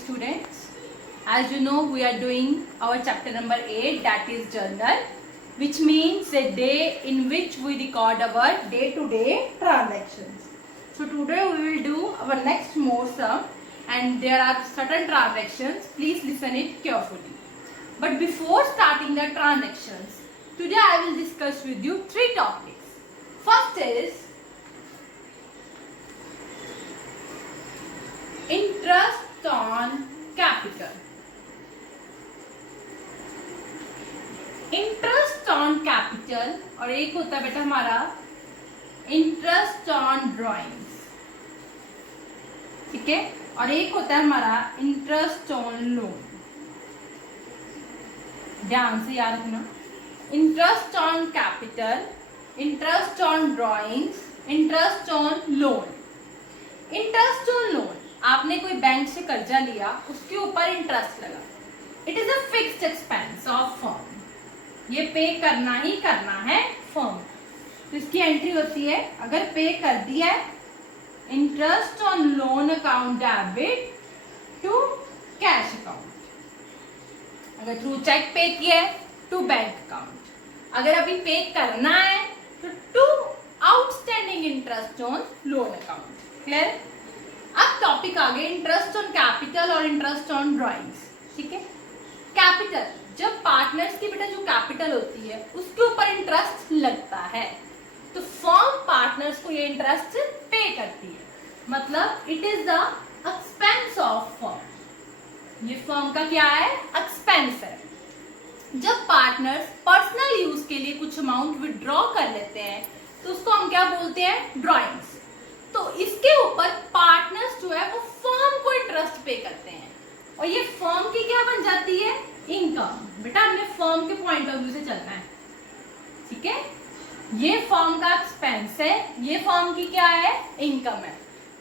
students. As you know, we are doing our chapter number 8, that is journal, which means a day in which we record our day-to-day transactions. So today we will do our next more sum, and there are certain transactions. Please listen it carefully. But before starting the transactions, today I will discuss with you 3 topics. First is interest on capital. Interest on capital और एक होता है बेटा हमारा interest on drawings, ठीक है, और एक होता है हमारा इंटरेस्ट ऑन लोन. ध्यान से याद रखना, interest on capital, interest on drawings, interest on loan. Interest on loan, आपने कोई बैंक से कर्जा लिया, उसके ऊपर इंटरेस्ट लगा. It is a fixed expense of firm. ये पे करना ही करना है फर्म. तो इसकी एंट्री होती है, अगर पे कर दिया है, interest on loan account debit to cash account. अगर थ्रू चेक पे किया है टू बैंक अकाउंट. अगर अभी पे करना है तो to outstanding interest on loan account. Clear? अब टॉपिक आ गए इंटरेस्ट ऑन कैपिटल और इंटरेस्ट ऑन ड्राइंग्स. ठीक है, कैपिटल, जब पार्टनर्स की बेटा जो कैपिटल होती है उसके ऊपर इंटरेस्ट लगता है तो फर्म पार्टनर्स को ये इंटरेस्ट पे करती है. मतलब it is the expense of firm. ये फर्म का क्या है? एक्सपेंस है. जब पार्टनर्स पर्सनल यूज के लिए कुछ अमाउंट विड्रॉ कर लेते हैं तो उसको हम क्या बोलते हैं? ड्रॉइंग्स. तो इसके ऊपर पार्टनर्स जो है वो फर्म को इंटरेस्ट पे करते हैं और ये फर्म की क्या बन जाती है? इनकम. बेटा हमने फर्म के पॉइंट ऑफ व्यू से चलना है, ठीक है. ये फर्म का एक्सपेंस है, ये फर्म की क्या है? इनकम है.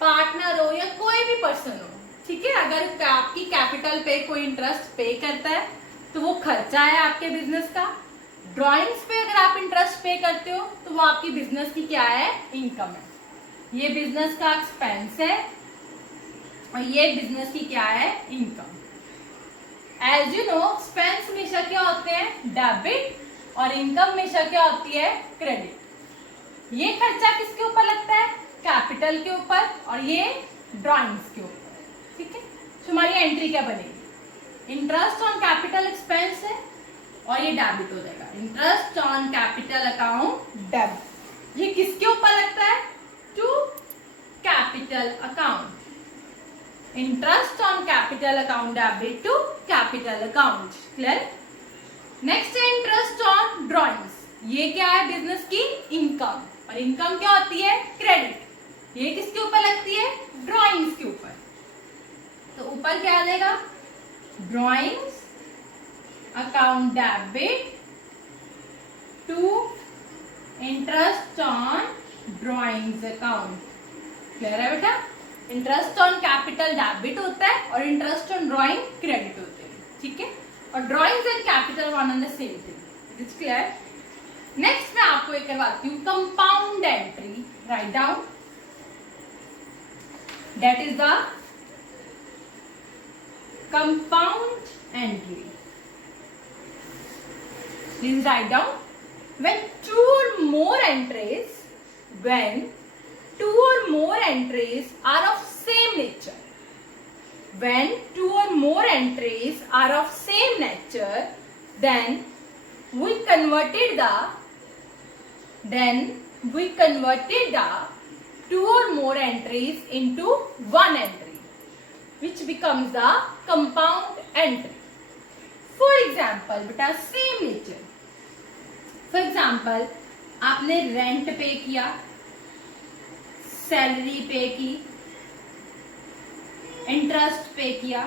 पार्टनर हो या कोई भी पर्सन हो, ठीक है, अगर आपकी कैपिटल पे कोई इंटरेस्ट पे करता है तो वो खर्चा है आपके बिजनेस का. ड्रॉइंग्स पे अगर आप इंटरेस्ट पे करते हो तो वो आपकी बिजनेस की क्या है? इनकम है. ये बिजनेस का एक्सपेंस है और ये बिजनेस की क्या है? Income. As you know, expense हमेशा क्या होते हैं? डेबिट, और इनकम हमेशा क्या होती है? क्रेडिट. ये खर्चा किसके ऊपर लगता है? कैपिटल के ऊपर, और ये ड्रॉइंग्स के ऊपर. ठीक है, तो हमारी एंट्री क्या बनेगी? इंटरेस्ट ऑन कैपिटल एक्सपेंस है और ये डेबिट हो जाएगा. Interest on capital account debit. ये किसके ऊपर लगता है? To capital account. Interest on capital account debit to capital account. Clear? Next है इंटरेस्ट ऑन ड्रॉइंग्स. ये क्या है? बिजनेस की इनकम, और इनकम क्या होती है? क्रेडिट. ये किसके ऊपर लगती है? ड्रॉइंग्स के ऊपर. तो ऊपर क्या आ जाएगा? Drawings account debit to interest on drawings account. Clear है बेटा? इंटरेस्ट ऑन कैपिटल डेबिट होता है और इंटरेस्ट ऑन ड्रॉइंग क्रेडिट होते हैं. ठीक है, और drawings and capital one and the same thing. It is clear? Next मैं आपको एक करवाती हूँ compound entry. Write down, that is the compound entry. Please write down. when two or more entries are of same nature, when two or more entries are of same nature, then we converted the two or more entries into one entry, which becomes the compound entry. For example, beta same nature. For example, आपने rent पे किया, salary पे की, interest पे किया.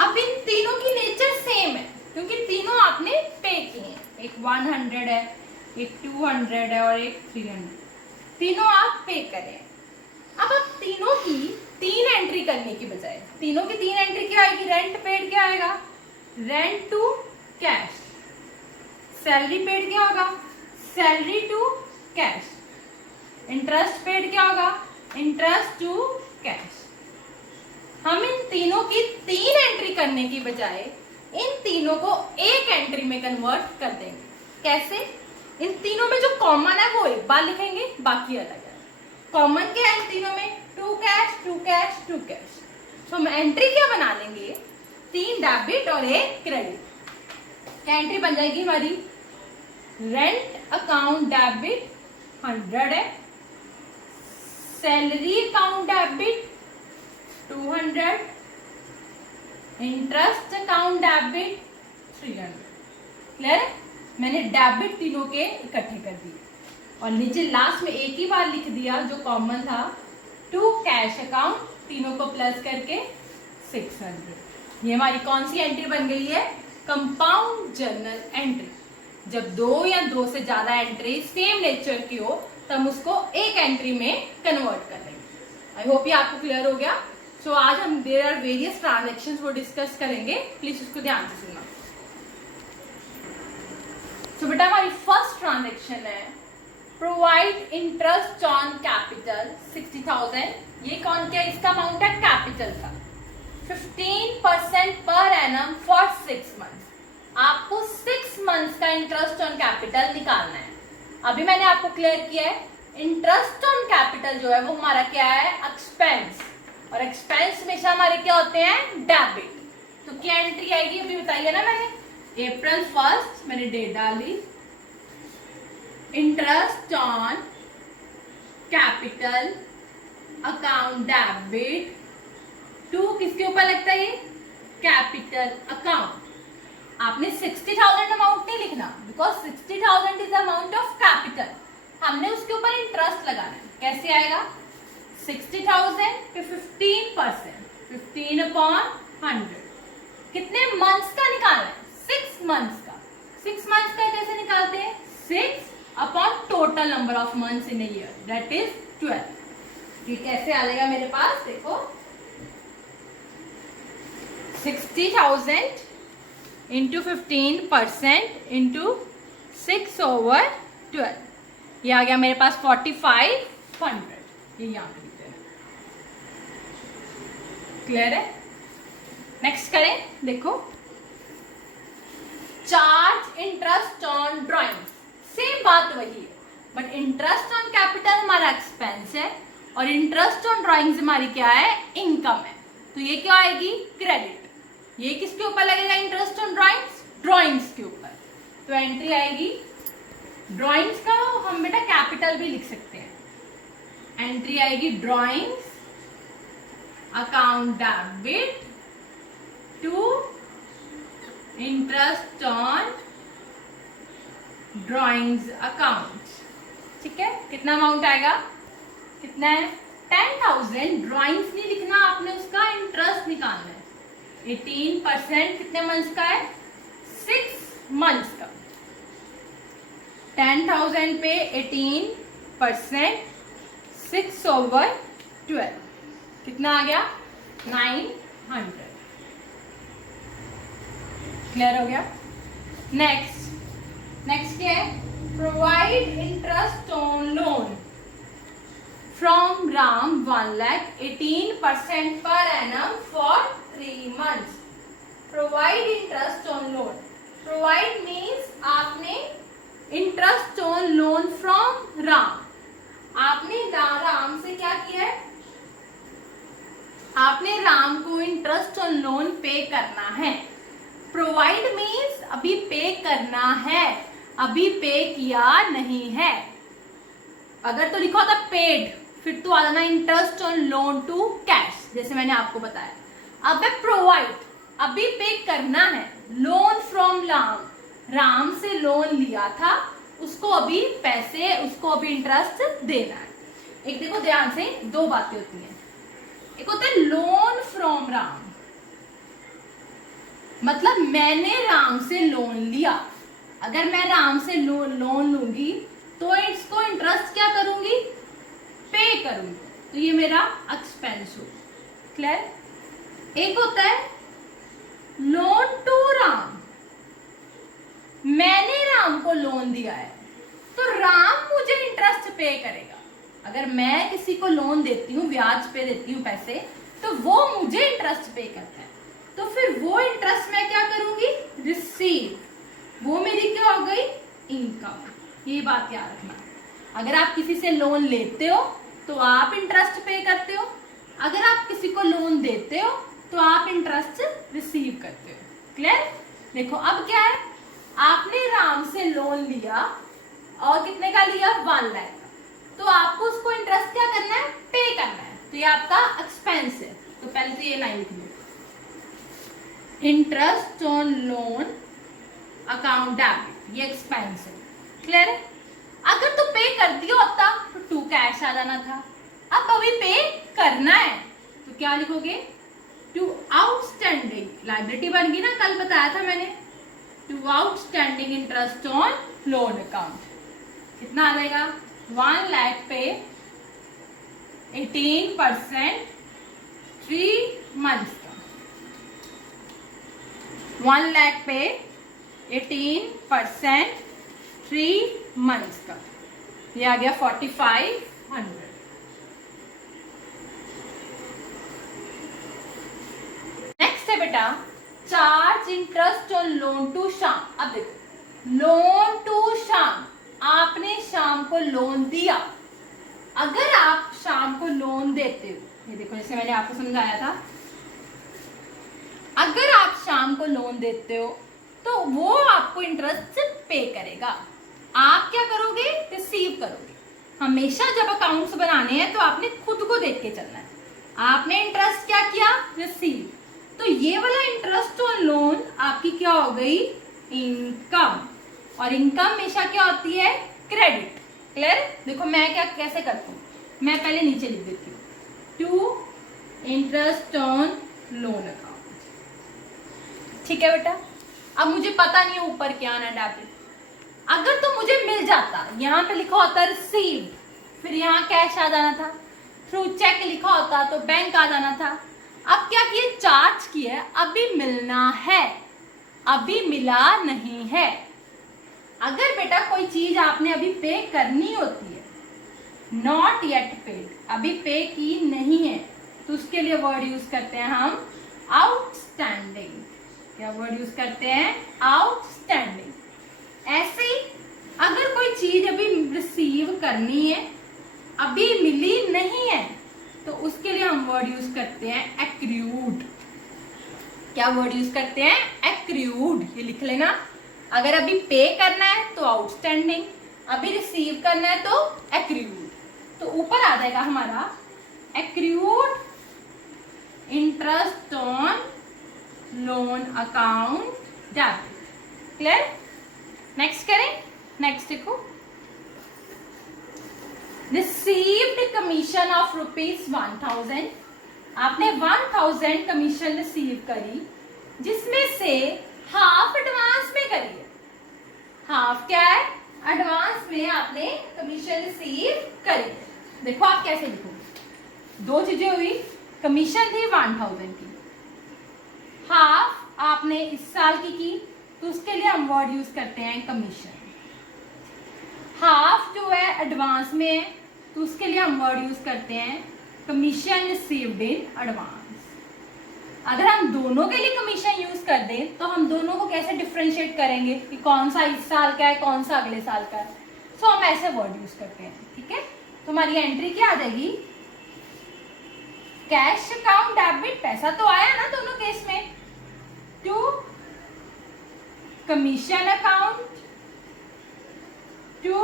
अब इन तीनों की नेचर सेम है क्योंकि तीनों आपने पे किए हैं. एक 100 है, एक 200 है और एक 300. तीनों आप पे करें. अब आप तीनों की 3 एंट्री करने की बजाय तीनों की 3 एंट्री क्या आएगी? रेंट पेड क्या आएगा? Rent to cash. Salary paid क्या होगा? Salary to cash. Interest paid क्या होगा? Interest to cash. हम इन तीनों की 3 एंट्री करने की बजाय इन तीनों को एक एंट्री में कन्वर्ट कर देंगे। कैसे? इन तीनों में जो कॉमन है वो एक बार लिखेंगे, बाकी अलग है। कॉमन क्या है इन तीनों में? 2 कैश 2 कैश 2 कैश। तो हम एंट्री क्या बना लेंगे? 3 डेबिट और 1 क्रेडिट। क्या एंट्री बन जाएगी हमारी? रेंट अकाउंट डेबिट 100 है, salary account debit 200, interest account debit 300। Clear है? मैंने डेबिट तीनों के इकट्ठे कर दिए और नीचे लास्ट में एक ही बार लिख दिया जो कॉमन था, 2 कैश अकाउंट, तीनों को प्लस करके 600। ये हमारी कौन सी एंट्री बन गई है? Compound journal entry. जब 2 या 2 से ज्यादा एंट्री सेम नेचर की हो तब उसको एक एंट्री में कन्वर्ट कर लेंगे। आई होप ये आपको क्लियर हो गया। सो आज हम देयर आर वेरियस ट्रांजेक्शंस वो डिस्कस करेंगे, प्लीज उसको ध्यान से सुनना। तो बेटा हमारी फर्स्ट ट्रांजेक्शन है प्रोवाइड इंटरेस्ट ऑन कैपिटल 60,000। ये कौन क्या? इसका अमाउंट है कैपिटल का 15% पर एनम फॉर 6 मंथ्स। आपको 6 मंथ्स का इंटरेस्ट ऑन कैपिटल निकालना है। अभी मैंने आपको क्लियर किया है इंटरेस्ट ऑन कैपिटल जो है वो हमारा क्या है? एक्सपेंस, और एक्सपेंस हमेशा हमारे क्या होते हैं? डेबिट। तो क्या एंट्री आएगी अभी बताइए ना। मैंने April 1 मैंने डेट डाली, interest on capital account debit 2 किसके ऊपर लगता है? ये कैपिटल अकाउंट। आपने 60,000 अमाउंट नहीं लिखना, because 60,000 is amount of capital. हमने उसके ऊपर इंटरेस्ट लगाना है। कैसे आएगा? 60,000 पे 15%, 15/100। कितने मंथ्स का निकालना है? 6 मंथ्स का। 6 मंथ्स का कैसे निकालते हैं? 6 upon total number of months in a year, that is 12। ये कैसे आ जाएगा मेरे पास? देखो 60,000 इंटू 15% इंटू 6/12। ये आ गया मेरे पास 4,500। ये यहाँ पे लिखते हैं। क्लियर है? नेक्स्ट करें। देखो charge interest on drawing, same बात वही है, बट इंटरेस्ट ऑन कैपिटल हमारा एक्सपेंस है और इंटरेस्ट ऑन ड्राइंग्स हमारी क्या है? इनकम है। तो ये क्या आएगी? क्रेडिट। ये किसके ऊपर लगेगा? इंटरेस्ट ऑन ड्राइंग्स, ड्राइंग्स के ऊपर। तो एंट्री आएगी ड्राइंग्स का, हम बेटा कैपिटल भी लिख सकते हैं। एंट्री आएगी drawings account debit to interest on drawings account. ठीक है? कितना अमाउंट आएगा? कितना है? 10,000। ड्राइंग्स नहीं लिखना आपने, उसका इंटरेस्ट निकालना है। 18% कितने मंथ्स का है? 6 मंथ्स का। 10,000 पे 18%, 6/12 कितना आ गया? 900। क्लियर हो गया? नेक्स्ट क्या है? Provide interest on loan from Ram 1 lakh 18% पर annum for 3 months. Provide interest on loan. Provide means आपने interest on loan from Ram. आपने राम से क्या किया है? आपने राम को इंटरेस्ट ऑन लोन पे करना है। प्रोवाइड मीन्स अभी पे करना है, अभी पे किया नहीं है। अगर तो लिखा होता पेड, फिर तो आ जाना interest on loan to cash, जैसे मैंने आपको बताया। अब है प्रोवाइड, अभी पे करना है। लोन फ्रॉम राम से लोन लिया था, उसको अभी पैसे, उसको अभी इंटरेस्ट देना है। एक देखो ध्यान से, 2 बातें होती हैं। एक होता है लोन फ्रॉम राम, मतलब मैंने राम से लोन लिया। अगर मैं राम से लोन लूंगी तो इसको इंटरेस्ट क्या करूंगी? पे करूंगी। तो ये मेरा एक्सपेंस हो। क्लियर? एक होता है लोन टू राम, मैंने राम को लोन दिया है तो राम मुझे इंटरेस्ट पे करेगा। अगर मैं किसी को लोन देती हूँ, ब्याज पे देती हूँ पैसे, तो वो मुझे इंटरेस्ट पे करता है, तो फिर वो इंटरेस्ट मैं क्या करूंगी, रिसीव, वो मेरी क्या हो गई, इनकम। ये बात याद रखना, अगर आप किसी से लोन लेते हो तो आप इंटरेस्ट पे करते हो, अगर आप किसी को लोन देते हो तो आप इंटरेस्ट रिसीव करते हो। क्लियर? देखो अब क्या है, आपने राम से लोन लिया और कितने का लिया, 1 लाख का, तो आपको उसको इंटरेस्ट क्या करना है, पे करना है, तो ये आपका एक्सपेंस है। तो पहले तो ये लाइन लिख लो, interest on loan account debit, ये एक्सपेंस है। क्लियर है? अगर तो पे कर दिया होता तो टू कैश आ जाना था, अब अभी पे करना है तो क्या लिखोगे, टू आउटस्टैंडिंग, लायबिलिटी बन गई ना, कल बताया था मैंने, to outstanding interest on loan account, कितना आ जाएगा, 1 लाख पे 18% 3 मंथ्स का, 1 लाख पे 18% 3 मंथ्स का, ये आ गया 4500। नेक्स्ट है बेटा, charge interest on loan to Shyam. अब देखो, लोन टू श्याम, आपने शाम को लोन दिया, अगर आप शाम को लोन देते हो, ये देखो जैसे मैंने आपको समझाया था, अगर आप शाम को लोन देते हो तो वो आपको इंटरेस्ट पे करेगा, आप क्या करोगे, रिसीव करोगे। हमेशा जब अकाउंट्स बनाने हैं तो आपने खुद को देख के चलना है, आपने इंटरेस्ट क्या किया, रिसीव, तो ये वाला इंटरेस्ट ऑन लोन आपकी क्या हो गई, इनकम, और इनकम हमेशा क्या होती है, क्रेडिट। क्लियर? देखो मैं क्या कैसे करती हूँ, मैं पहले नीचे लिख देती हूँ, to interest on loan account. ठीक है बेटा, अब मुझे पता नहीं है ऊपर क्या आना डेबिट, अगर तो मुझे मिल जाता, यहाँ पे लिखा होता रिसीव, फिर यहाँ कैश आ जाना था, थ्रू चेक लिखा होता तो बैंक आ जाना था। अब क्या किए, चार्ज किया, अभी मिलना है, अभी मिला नहीं है। अगर बेटा कोई चीज आपने अभी पे करनी होती है, नॉट येट पेड, अभी पे की नहीं है, तो उसके लिए वर्ड यूज करते हैं हम आउटस्टैंडिंग। क्या वर्ड यूज करते हैं, आउटस्टैंडिंग। ऐसे ही अगर कोई चीज अभी रिसीव करनी है, अभी मिली नहीं है, तो उसके लिए हम वर्ड यूज करते हैं एक्रूड। क्या वर्ड यूज करते हैं, एक्रूड, ये लिख लेना। अगर अभी पे करना है तो आउटस्टैंडिंग, अभी रिसीव करना है तो एक्रूड। तो ऊपर आ जाएगा हमारा accrued interest on loan account debit. Clear? Next करें, नेक्स्ट देखो, रिसीव्ड कमीशन ऑफ ₹1000, आपने 1000 कमीशन रिसीव करी, जिसमें से हाफ एडवांस में करी है। हाफ क्या है, एडवांस में आपने कमीशन रिसीव करी। देखो आप कैसे लिखोगे, दो चीजें हुई, कमीशन थी 1000 की, हाफ आपने इस साल की, तो उसके लिए हम वर्ड यूज करते हैं कमीशन। हाफ जो है एडवांस में है, तो उसके लिए हम वर्ड यूज करते हैं कमीशन रिसीव्ड इन एडवांस। अगर हम दोनों के लिए कमीशन यूज कर दें तो हम दोनों को कैसे डिफरेंशिएट करेंगे कि कौन सा इस साल का है, कौन सा अगले साल का है, सो हम ऐसे वर्ड यूज करते हैं। ठीक है, तो हमारी एंट्री क्या आ जाएगी, कैश अकाउंट डेबिट, पैसा तो आया ना दोनों केस में, to commission account, to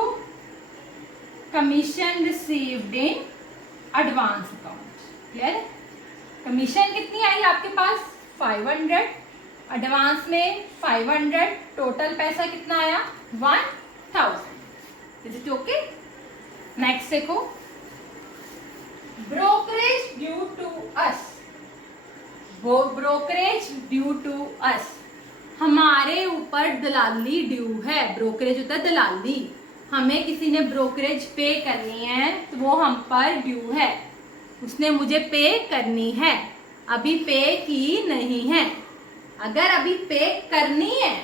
commission received in advance account. Clear? Commission कितनी आई आपके पास, 500, एडवांस में 500, टोटल पैसा कितना आया, 1000। Is it okay? नेक्स्ट देखो, brokerage due to us, brokerage due to us, हमारे ऊपर दलाली ड्यू है। ब्रोकरेज होता है दलाली, हमें किसी ने ब्रोकरेज पे करनी है तो वो हम पर ड्यू है, उसने मुझे पे करनी है, अभी पे की नहीं है। अगर अभी पे करनी है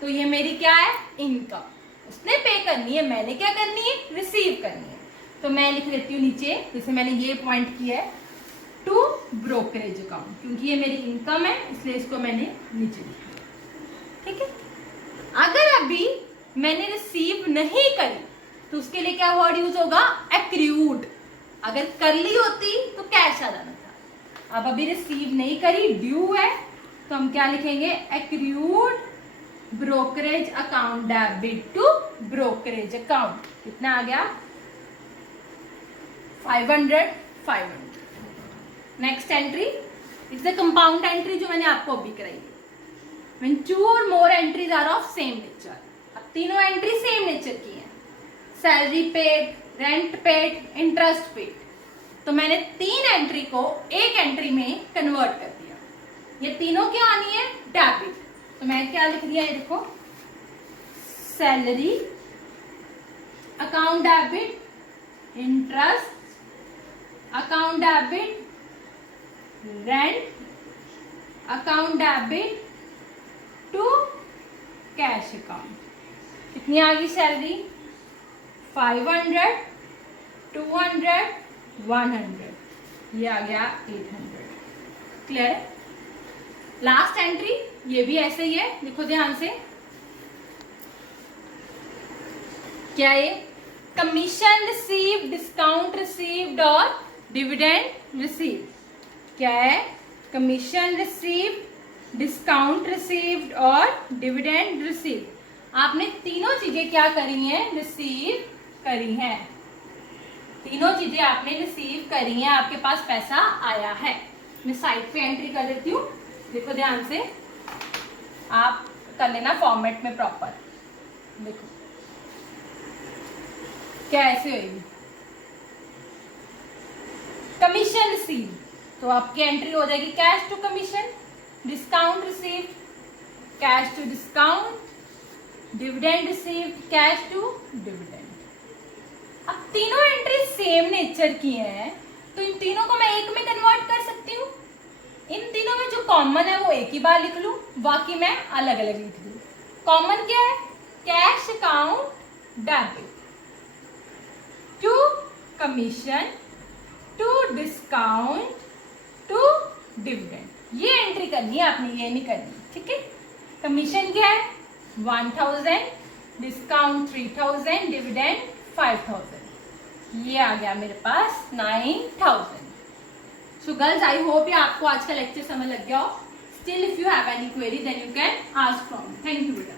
तो ये मेरी क्या है, इनकम, उसने पे करनी है, मैंने क्या करनी है, रिसीव करनी है। तो मैं लिख देती हूँ नीचे, जैसे मैंने ये पॉइंट किया है, टू ब्रोकरेज अकाउंट, क्योंकि ये मेरी इनकम है इसलिए इसको मैंने नीचे लिखा, ठीक है। अगर अभी मैंने रिसीव नहीं करी तो उसके लिए क्या वर्ड यूज होगा, एक्रूड। अगर कर ली होती तो कैश आ जाना था, अब अभी रिसीव नहीं करी, ड्यू है, तो हम क्या लिखेंगे, accrued brokerage account debit to brokerage account. कितना आ गया, 500। Next entry is the compound entry जो मैंने आपको अभी कराई। When 2 or more entries are of same nature, अब तीनों एंट्री सेम नेचर की हैं, salary paid, rent paid, interest paid, तो मैंने 3 एंट्री को एक एंट्री में कन्वर्ट कर दिया। ये तीनों क्या आनी है, डेबिट, तो मैं क्या लिख दिया, ये देखो, salary account debit, interest account debit, rent account debit to cash account. कितनी आ गई सैलरी, 500, 200, 100, ये आ गया 800। क्लियर है। लास्ट एंट्री ये भी ऐसे ही है, देखो ध्यान से, क्या है, कमीशन रिसीव्ड, डिस्काउंट रिसीव्ड और डिविडेंड रिसीव्ड। क्या है, कमीशन रिसीव्ड, डिस्काउंट रिसीव्ड और डिविडेंड रिसीव्ड। आपने तीनों चीजें क्या करी हैं, रिसीव करी हैं, तीनों चीजें आपने रिसीव करी हैं, आपके पास पैसा आया है। मैं साइड पे एंट्री कर देती हूँ, देखो ध्यान से, आप कर लेना फॉर्मेट में प्रॉपर। देखो क्या ऐसे होगी, कमीशन रिसीव, तो आपकी एंट्री हो जाएगी cash to commission, discount received, cash to discount, dividend received, cash to dividend. अब तीनों एंट्री सेम नेचर की हैं, तो इन तीनों को मैं एक में कन्वर्ट कर सकती हूँ। इन तीनों में जो कॉमन है वो एक ही बार लिख लूं, बाकी मैं अलग अलग लिख दूं। कॉमन क्या है, cash account debit to commission to discount to dividend, ये एंट्री करनी है आपने, ये नहीं करनी, ठीक है। कमीशन क्या है, 1000, डिस्काउंट 3000, डिविडेंड 5000, ये आ गया मेरे पास 9000। सो गर्ल्स, आई होप ये आपको आज का लेक्चर समझ लग गया हो। Still if you have any query then you can ask from me. Thank you बेटा।